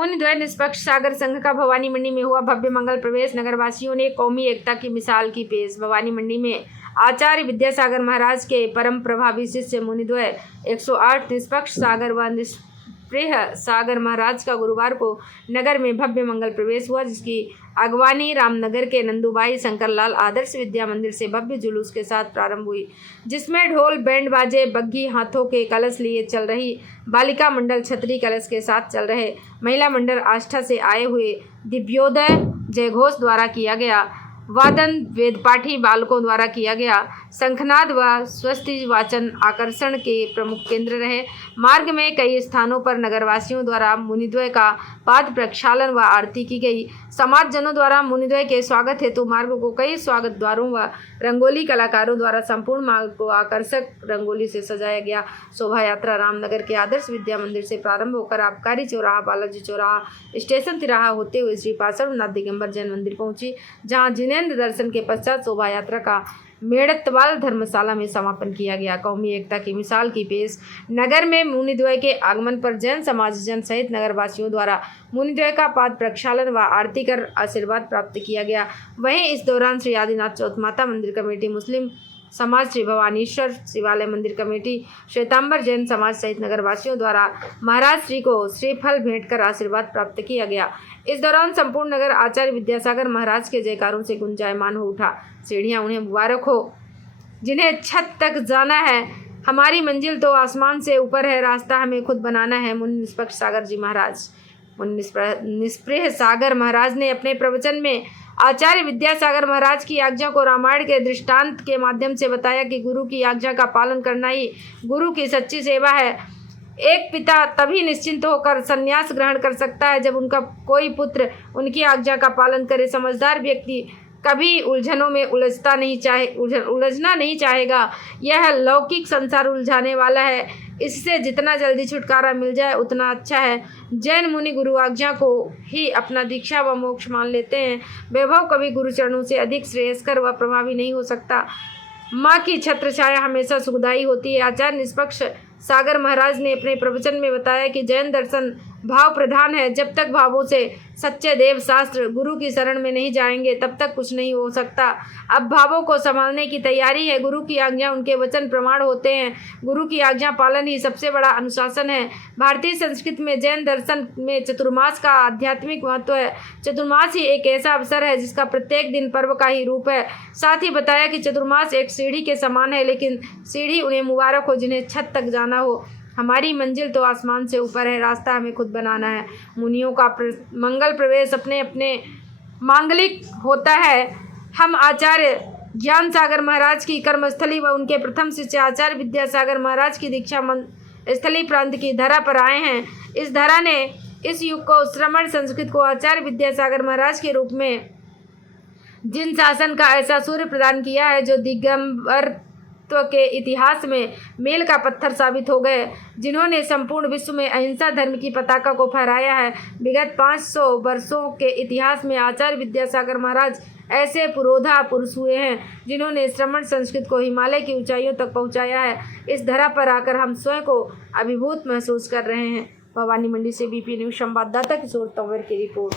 मुनिद्वय निष्पक्ष सागर संघ का भवानी मंडी में हुआ भव्य मंगल प्रवेश। नगरवासियों ने कौमी एकता की मिसाल की पेश। भवानी मंडी में आचार्य विद्यासागर महाराज के परम प्रभावी शिष्य मुनिद्वय 108 निष्पक्ष सागर व निष्प्रिय सागर महाराज का गुरुवार को नगर में भव्य मंगल प्रवेश हुआ, जिसकी अगवानी रामनगर के नंदूबाई शंकरलाल आदर्श विद्या मंदिर से भव्य जुलूस के साथ प्रारंभ हुई, जिसमें ढोल, बैंड बाजे, बग्घी, हाथों के कलश लिए चल रही बालिका मंडल छतरी कलश के साथ चल रहे महिला मंडल आष्ठा से आए हुए दिव्योदय जयघोष द्वारा किया गया वादन वेदपाठी बालकों द्वारा किया गया शंखनाद व स्वस्ति वाचन आकर्षण के प्रमुख केंद्र रहे। मार्ग में कई स्थानों पर नगरवासियों द्वारा मुनिद्वय का पाद प्रक्षालन व आरती की गई। समाजजनों द्वारा मुनिद्वय के स्वागत हेतु मार्ग को कई स्वागत द्वारों व रंगोली कलाकारों द्वारा संपूर्ण मार्ग को आकर्षक रंगोली से सजाया गया। शोभा यात्रा रामनगर के आदर्श विद्या मंदिर से प्रारंभ होकर आबकारी चौराहा, बालाजी चौराहा, स्टेशन तिराहा होते हुए श्री पार्श्वनाथ दिगंबर जैन मंदिर पहुंची, जहां जिनेंद्र दर्शन के पश्चात शोभा यात्रा का मेड़तवाल धर्मशाला में समापन किया गया। कौमी एकता की मिसाल की पेश। नगर में मुनिद्वय के आगमन पर जैन समाजजन सहित नगरवासियों द्वारा मुनिद्वय का पाद प्रक्षालन व आरती कर आशीर्वाद प्राप्त किया गया। वहीं इस दौरान श्री आदिनाथ चौथ माता मंदिर कमेटी, मुस्लिम समाज, श्री भवानीश्वर शिवालय मंदिर कमेटी, श्वेतांबर जैन समाज सहित नगरवासियों द्वारा महाराज श्री को श्रीफल भेंट कर आशीर्वाद प्राप्त किया गया। इस दौरान संपूर्ण नगर आचार्य विद्यासागर महाराज के जयकारों से गुंजायमान हो उठा। सीढ़ियां उन्हें मुबारक हो जिन्हें छत तक जाना है, हमारी मंजिल तो आसमान से ऊपर है, रास्ता हमें खुद बनाना है। मुनि निष्पक्ष सागर जी महाराज, मुनि निष्प्रिय सागर महाराज ने अपने प्रवचन में आचार्य विद्यासागर महाराज की आज्ञा को रामायण के दृष्टांत के माध्यम से बताया कि गुरु की आज्ञा का पालन करना ही गुरु की सच्ची सेवा है। एक पिता तभी निश्चिंत होकर संन्यास ग्रहण कर सकता है जब उनका कोई पुत्र उनकी आज्ञा का पालन करे। समझदार व्यक्ति कभी उलझनों में उलझना नहीं चाहेगा। यह लौकिक संसार उलझाने वाला है, इससे जितना जल्दी छुटकारा मिल जाए उतना अच्छा है। जैन मुनि गुरु आज्ञा को ही अपना दीक्षा व मोक्ष मान लेते हैं। वैभव कभी गुरु चरणों से अधिक श्रेयस्कर व प्रभावी नहीं हो सकता। माँ की छत्र छाया हमेशा सुखदायी होती है। आचार्य निष्पक्ष सागर महाराज ने अपने प्रवचन में बताया कि जैन दर्शन भाव प्रधान है। जब तक भावों से सच्चे देव शास्त्र गुरु की शरण में नहीं जाएंगे तब तक कुछ नहीं हो सकता। अब भावों को संभालने की तैयारी है। गुरु की आज्ञा उनके वचन प्रमाण होते हैं। गुरु की आज्ञा पालन ही सबसे बड़ा अनुशासन है। भारतीय संस्कृति में जैन दर्शन में चतुर्मास का आध्यात्मिक महत्व है। चतुर्मास ही एक ऐसा अवसर है जिसका प्रत्येक दिन पर्व का ही रूप है। साथ ही बताया कि चतुर्मास एक सीढ़ी के समान है, लेकिन सीढ़ी उन्हें मुबारक हो जिन्हें छत तक जाना हो। हमारी मंजिल तो आसमान से ऊपर है, रास्ता हमें खुद बनाना है। मुनियों का मंगल प्रवेश अपने अपने मांगलिक होता है। हम आचार्य ज्ञान सागर महाराज की कर्मस्थली व उनके प्रथम शिष्य आचार्य विद्यासागर महाराज की दीक्षा स्थली प्रांत की धरा पर आए हैं। इस धरा ने इस युग को श्रमण संस्कृत को आचार्य विद्यासागर महाराज के रूप में जिन शासन का ऐसा सूर्य प्रदान किया है जो दिगंबर के इतिहास में मील का पत्थर साबित हो गए, जिन्होंने संपूर्ण विश्व में अहिंसा धर्म की पताका को फहराया है। विगत 500 वर्षों के इतिहास में आचार्य विद्यासागर महाराज ऐसे पुरोधा पुरुष हुए हैं जिन्होंने श्रमण संस्कृत को हिमालय की ऊंचाइयों तक पहुंचाया है। इस धरा पर आकर हम स्वयं को अभिभूत महसूस कर रहे हैं। भवानी मंडी से बीपी न्यूज संवाददाता किशोर तंवर की रिपोर्ट।